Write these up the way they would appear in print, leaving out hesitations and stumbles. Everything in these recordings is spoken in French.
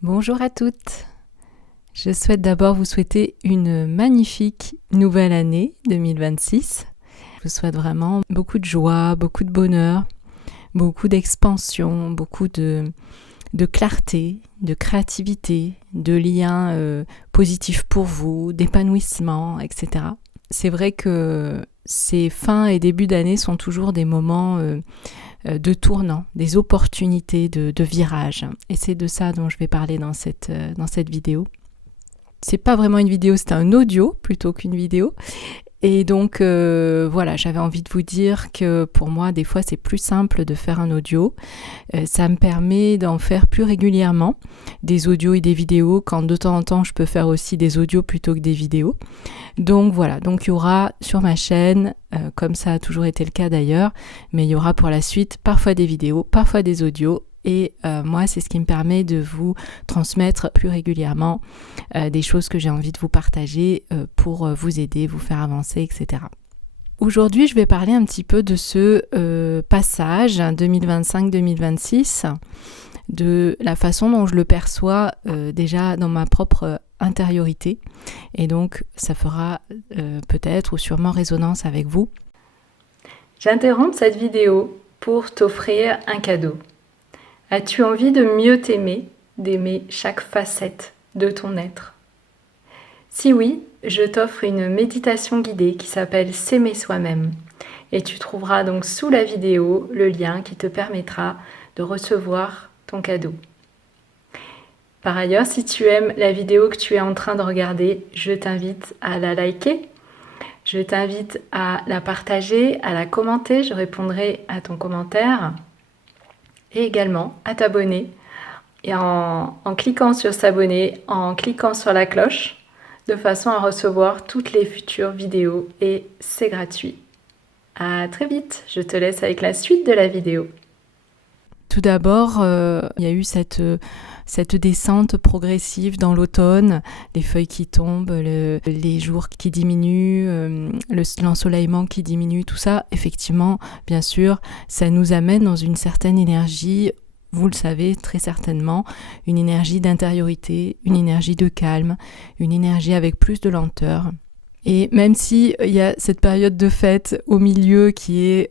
Bonjour à toutes. Je souhaite d'abord vous souhaiter une magnifique nouvelle année 2026. Je vous souhaite vraiment beaucoup de joie, beaucoup de bonheur, beaucoup d'expansion, beaucoup de clarté, de créativité, de liens positifs pour vous, d'épanouissement, etc. C'est vrai que ces fins et débuts d'année sont toujours des moments de tournant, des opportunités de virage. Et c'est de ça dont je vais parler dans cette vidéo. C'est pas vraiment une vidéo, c'est un audio plutôt qu'une vidéo. Et donc voilà, j'avais envie de vous dire que pour moi, des fois, c'est plus simple de faire un audio. Ça me permet d'en faire plus régulièrement des audios et des vidéos, quand de temps en temps, je peux faire aussi des audios plutôt que des vidéos. Donc voilà, donc il y aura sur ma chaîne, comme ça a toujours été le cas d'ailleurs, mais il y aura pour la suite parfois des vidéos, parfois des audios. Et moi, c'est ce qui me permet de vous transmettre plus régulièrement des choses que j'ai envie de vous partager pour vous aider, vous faire avancer, etc. Aujourd'hui, je vais parler un petit peu de ce passage 2025-2026, de la façon dont je le perçois déjà dans ma propre intériorité. Et donc, ça fera peut-être ou sûrement résonance avec vous. J'interromps cette vidéo pour t'offrir un cadeau. As-tu envie de mieux t'aimer, d'aimer chaque facette de ton être? Si oui, je t'offre une méditation guidée qui s'appelle S'aimer soi-même. Et tu trouveras donc sous la vidéo le lien qui te permettra de recevoir ton cadeau. Par ailleurs, si tu aimes la vidéo que tu es en train de regarder, je t'invite à la liker. Je t'invite à la partager, à la commenter. Je répondrai à ton commentaire. Et également à t'abonner. Et en cliquant sur s'abonner, en cliquant sur la cloche, de façon à recevoir toutes les futures vidéos. Et c'est gratuit. À très vite. Je te laisse avec la suite de la vidéo. Tout d'abord, il y a eu cette descente progressive dans l'automne, les feuilles qui tombent, les jours qui diminuent, l'ensoleillement qui diminue, tout ça, effectivement, bien sûr, ça nous amène dans une certaine énergie, vous le savez très certainement, une énergie d'intériorité, une énergie de calme, une énergie avec plus de lenteur. Et même si il y a cette période de fête au milieu qui est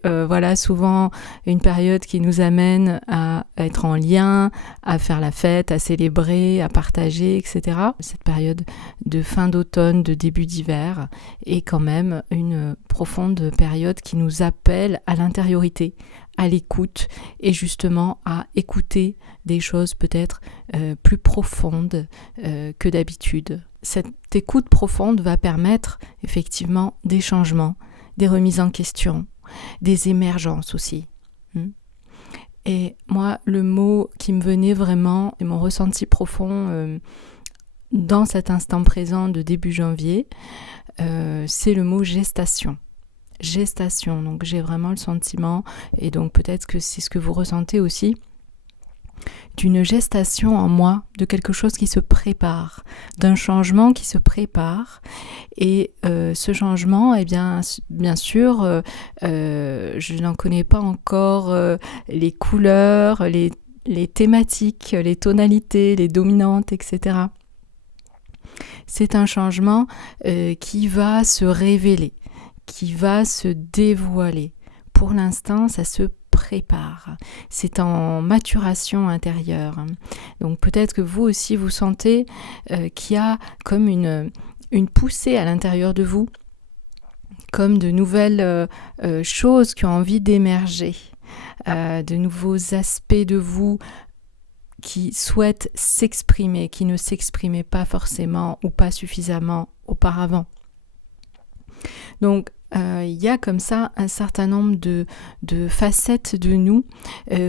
souvent une période qui nous amène à être en lien, à faire la fête, à célébrer, à partager, etc. Cette période de fin d'automne, de début d'hiver est quand même une profonde période qui nous appelle à l'intériorité, à l'écoute et justement à écouter des choses peut-être plus profondes que d'habitude. Cette écoute profonde va permettre effectivement des changements, des remises en question, des émergences aussi. Et moi, le mot qui me venait vraiment, et mon ressenti profond dans cet instant présent de début janvier, c'est le mot gestation. Gestation, donc j'ai vraiment le sentiment, et donc peut-être que c'est ce que vous ressentez aussi, d'une gestation en moi, de quelque chose qui se prépare, d'un changement qui se prépare. Et ce changement, eh bien sûr, je n'en connais pas encore les couleurs, les thématiques, les tonalités, les dominantes, etc. C'est un changement qui va se révéler, qui va se dévoiler. Pour l'instant, ça se prépare. C'est en maturation intérieure. Donc peut-être que vous aussi vous sentez qu'il y a comme une poussée à l'intérieur de vous, comme de nouvelles choses qui ont envie d'émerger, de nouveaux aspects de vous qui souhaitent s'exprimer, qui ne s'exprimaient pas forcément ou pas suffisamment auparavant. Donc, il y a comme ça un certain nombre de facettes de nous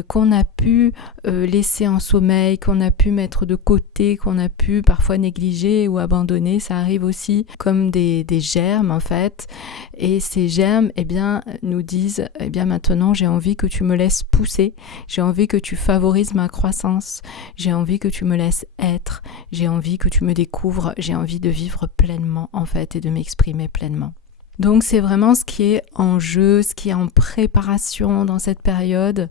qu'on a pu laisser en sommeil, qu'on a pu mettre de côté, qu'on a pu parfois négliger ou abandonner. Ça arrive aussi comme des germes en fait. Et ces germes, eh bien, nous disent, eh bien maintenant j'ai envie que tu me laisses pousser, j'ai envie que tu favorises ma croissance, j'ai envie que tu me laisses être, j'ai envie que tu me découvres, j'ai envie de vivre pleinement en fait et de m'exprimer pleinement. Donc c'est vraiment ce qui est en jeu, ce qui est en préparation dans cette période,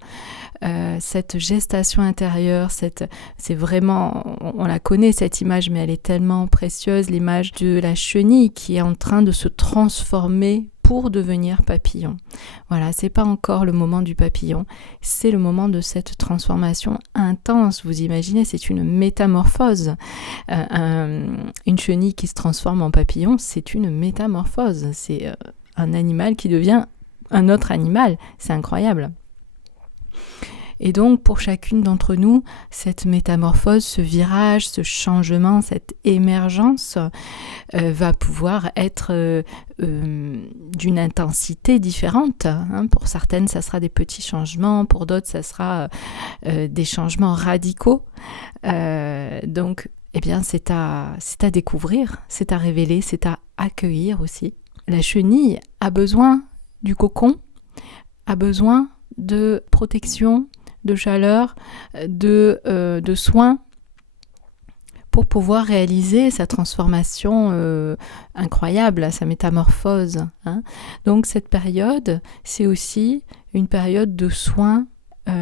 cette gestation intérieure, c'est vraiment, on la connaît cette image, mais elle est tellement précieuse, l'image de la chenille qui est en train de se transformer pour devenir papillon. Voilà, c'est pas encore le moment du papillon, c'est le moment de cette transformation intense. Vous imaginez, c'est une métamorphose. Une chenille qui se transforme en papillon, c'est une métamorphose. C'est un animal qui devient un autre animal. C'est incroyable. Et donc, pour chacune d'entre nous, cette métamorphose, ce virage, ce changement, cette émergence va pouvoir être d'une intensité différente. Pour certaines, ça sera des petits changements, pour d'autres, ça sera des changements radicaux. Donc, eh bien, c'est à découvrir, c'est à révéler, c'est à accueillir aussi. La chenille a besoin du cocon, a besoin de protection, de chaleur, de soins pour pouvoir réaliser sa transformation incroyable, sa métamorphose. Donc cette période, c'est aussi une période de soins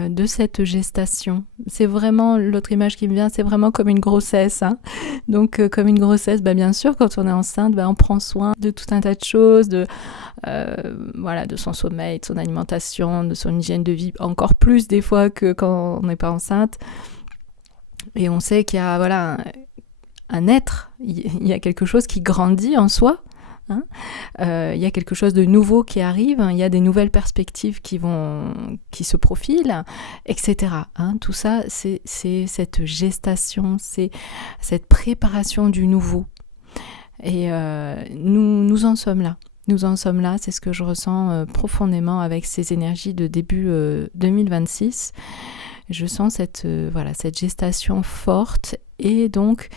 de cette gestation. C'est vraiment, l'autre image qui me vient, c'est vraiment comme une grossesse. Donc comme une grossesse, bien sûr, quand on est enceinte, on prend soin de tout un tas de choses, de son sommeil, de son alimentation, de son hygiène de vie, encore plus des fois que quand on n'est pas enceinte. Et on sait qu'il y a un être, il y a quelque chose qui grandit en soi. Il y a quelque chose de nouveau qui arrive, il y a des nouvelles perspectives qui se profilent, etc. Tout ça, c'est cette gestation, c'est cette préparation du nouveau. Et nous en sommes là. Nous en sommes là, c'est ce que je ressens profondément avec ces énergies de début 2026. Je sens cette gestation forte et donc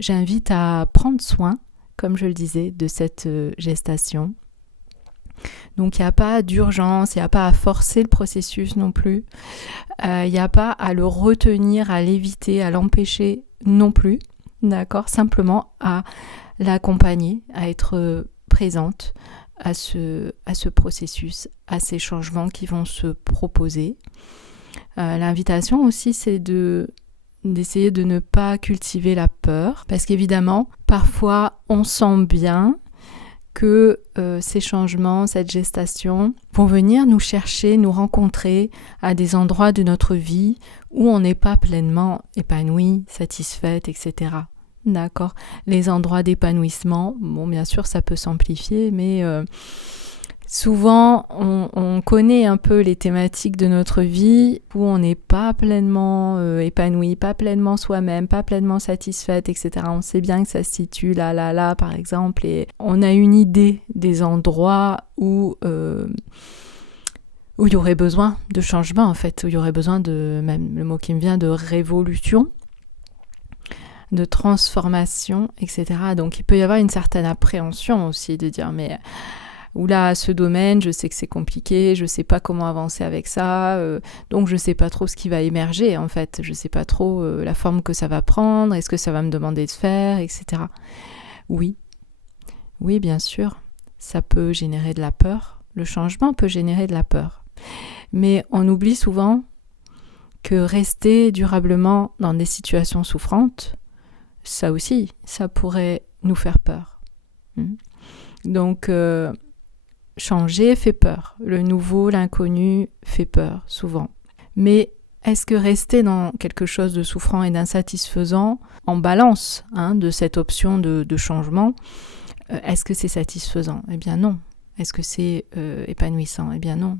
j'invite à prendre soin, comme je le disais, de cette gestation. Donc il n'y a pas d'urgence, il n'y a pas à forcer le processus non plus, il n'y a pas à le retenir, à l'éviter, à l'empêcher non plus, d'accord ? Simplement à l'accompagner, à être présente à ce processus, à ces changements qui vont se proposer. L'invitation aussi, c'est d'essayer de ne pas cultiver la peur, parce qu'évidemment, parfois, on sent bien que ces changements, cette gestation, vont venir nous chercher, nous rencontrer à des endroits de notre vie où on n'est pas pleinement épanoui, satisfaite, etc. D'accord ? Les endroits d'épanouissement, bien sûr, ça peut s'amplifier, mais souvent, on connaît un peu les thématiques de notre vie où on n'est pas pleinement épanoui, pas pleinement soi-même, pas pleinement satisfaite, etc. On sait bien que ça se situe là, par exemple, et on a une idée des endroits où il y aurait besoin de changement, en fait, où il y aurait besoin même le mot qui me vient, de révolution, de transformation, etc. Donc, il peut y avoir une certaine appréhension aussi de dire, mais oula, ce domaine, je sais que c'est compliqué, je ne sais pas comment avancer avec ça, donc je ne sais pas trop ce qui va émerger, en fait. Je ne sais pas trop la forme que ça va prendre, est-ce que ça va me demander de faire, etc. Oui, bien sûr, ça peut générer de la peur. Le changement peut générer de la peur. Mais on oublie souvent que rester durablement dans des situations souffrantes, ça aussi, ça pourrait nous faire peur. Donc, changer fait peur. Le nouveau, l'inconnu fait peur, souvent. Mais est-ce que rester dans quelque chose de souffrant et d'insatisfaisant, en balance de cette option de changement, est-ce que c'est satisfaisant ? Eh bien non. Est-ce que c'est épanouissant ? Eh bien non.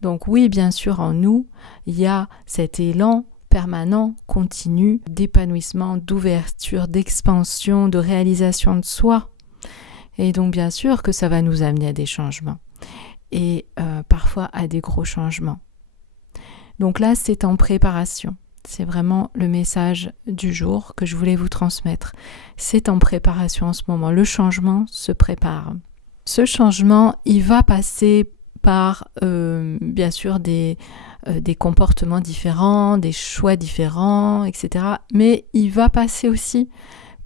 Donc oui, bien sûr, en nous, il y a cet élan permanent, continu, d'épanouissement, d'ouverture, d'expansion, de réalisation de soi. Et donc bien sûr que ça va nous amener à des changements. Et parfois à des gros changements. Donc là, c'est en préparation. C'est vraiment le message du jour que je voulais vous transmettre. C'est en préparation en ce moment. Le changement se prépare. Ce changement, il va passer par, bien sûr, des comportements différents, des choix différents, etc. Mais il va passer aussi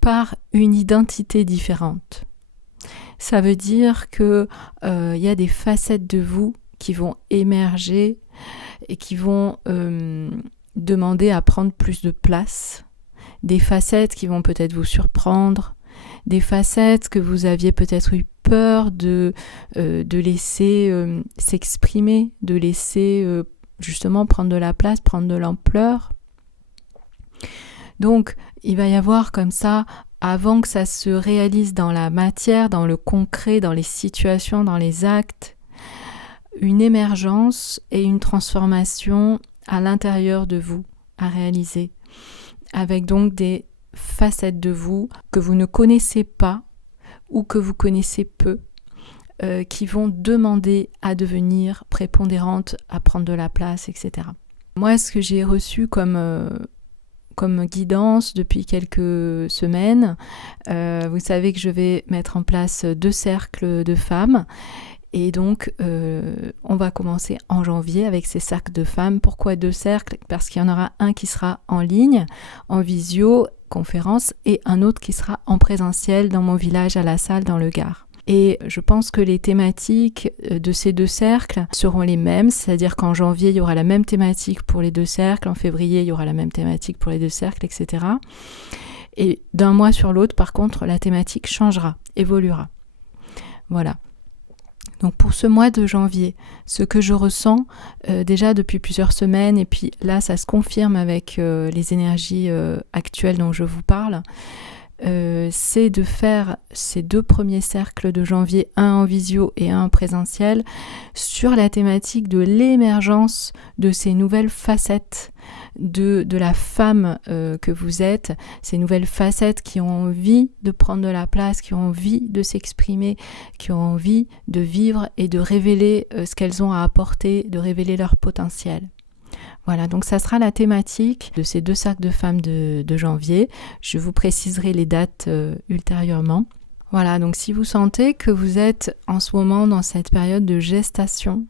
par une identité différente. Ça veut dire que y a des facettes de vous qui vont émerger et qui vont demander à prendre plus de place. Des facettes qui vont peut-être vous surprendre, des facettes que vous aviez peut-être eu peur de laisser s'exprimer, de laisser justement prendre de la place, prendre de l'ampleur. Donc, il va y avoir comme ça, avant que ça se réalise dans la matière, dans le concret, dans les situations, dans les actes, une émergence et une transformation à l'intérieur de vous à réaliser, avec donc des facettes de vous que vous ne connaissez pas ou que vous connaissez peu, qui vont demander à devenir prépondérantes, à prendre de la place, etc. Moi, ce que j'ai reçu comme guidance depuis quelques semaines, vous savez que je vais mettre en place 2 cercles de femmes. Et donc, on va commencer en janvier avec ces cercles de femmes. Pourquoi 2 cercles ? Parce qu'il y en aura un qui sera en ligne, en visioconférence, et un autre qui sera en présentiel dans mon village à La Salle, dans le Gard. Et je pense que les thématiques de ces 2 cercles seront les mêmes, c'est-à-dire qu'en janvier, il y aura la même thématique pour les 2 cercles, en février, il y aura la même thématique pour les 2 cercles, etc. Et d'un mois sur l'autre, par contre, la thématique changera, évoluera. Voilà. Donc pour ce mois de janvier, ce que je ressens déjà depuis plusieurs semaines, et puis là ça se confirme avec les énergies actuelles dont je vous parle, c'est de faire ces 2 premiers cercles de janvier, un en visio et un en présentiel, sur la thématique de l'émergence de ces nouvelles facettes de la femme que vous êtes, ces nouvelles facettes qui ont envie de prendre de la place, qui ont envie de s'exprimer, qui ont envie de vivre et de révéler ce qu'elles ont à apporter, de révéler leur potentiel. Voilà, donc ça sera la thématique de ces 2 cercles de femmes de janvier. Je vous préciserai les dates ultérieurement. Voilà, donc si vous sentez que vous êtes en ce moment dans cette période de gestation,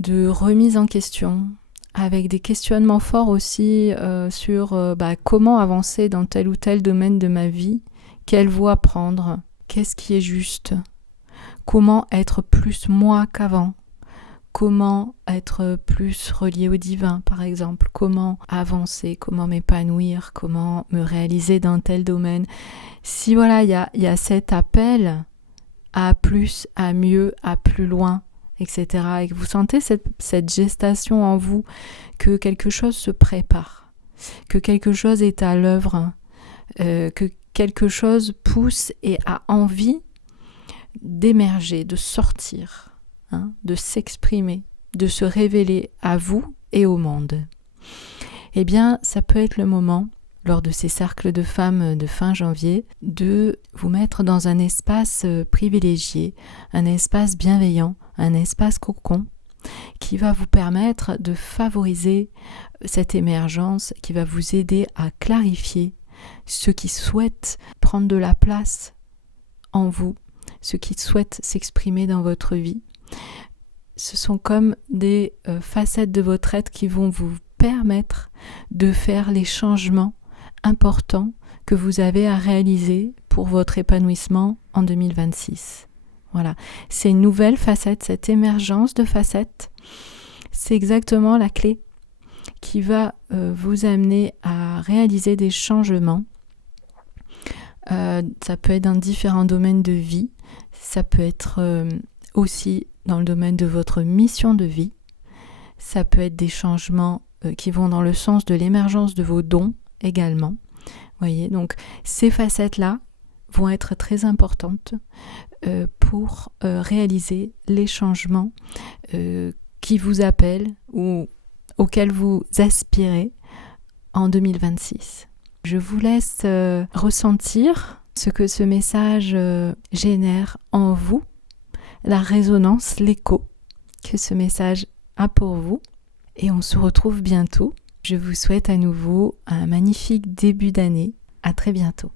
de remise en question, avec des questionnements forts aussi sur comment avancer dans tel ou tel domaine de ma vie, quelle voie prendre, qu'est-ce qui est juste, comment être plus moi qu'avant, comment être plus relié au divin par exemple, comment avancer, comment m'épanouir, comment me réaliser dans tel domaine. Si voilà, il y a cet appel à plus, à mieux, à plus loin, etc. Et que vous sentez cette gestation en vous, que quelque chose se prépare, que quelque chose est à l'œuvre, que quelque chose pousse et a envie d'émerger, de sortir, de s'exprimer, de se révéler à vous et au monde. Eh bien, ça peut être le moment, lors de ces cercles de femmes de fin janvier, de vous mettre dans un espace privilégié, un espace bienveillant, un espace cocon, qui va vous permettre de favoriser cette émergence, qui va vous aider à clarifier ceux qui souhaitent prendre de la place en vous, ceux qui souhaitent s'exprimer dans votre vie. Ce sont comme des facettes de votre être qui vont vous permettre de faire les changements importants que vous avez à réaliser pour votre épanouissement en 2026. Voilà, ces nouvelles facettes, cette émergence de facettes, c'est exactement la clé qui va vous amener à réaliser des changements. Ça peut être dans différents domaines de vie, ça peut être aussi dans le domaine de votre mission de vie, ça peut être des changements qui vont dans le sens de l'émergence de vos dons également. Voyez, donc ces facettes-là vont être très importantes pour réaliser les changements qui vous appellent ou auxquels vous aspirez en 2026. Je vous laisse ressentir ce que ce message génère en vous, la résonance, l'écho que ce message a pour vous. Et on se retrouve bientôt. Je vous souhaite à nouveau un magnifique début d'année. À très bientôt.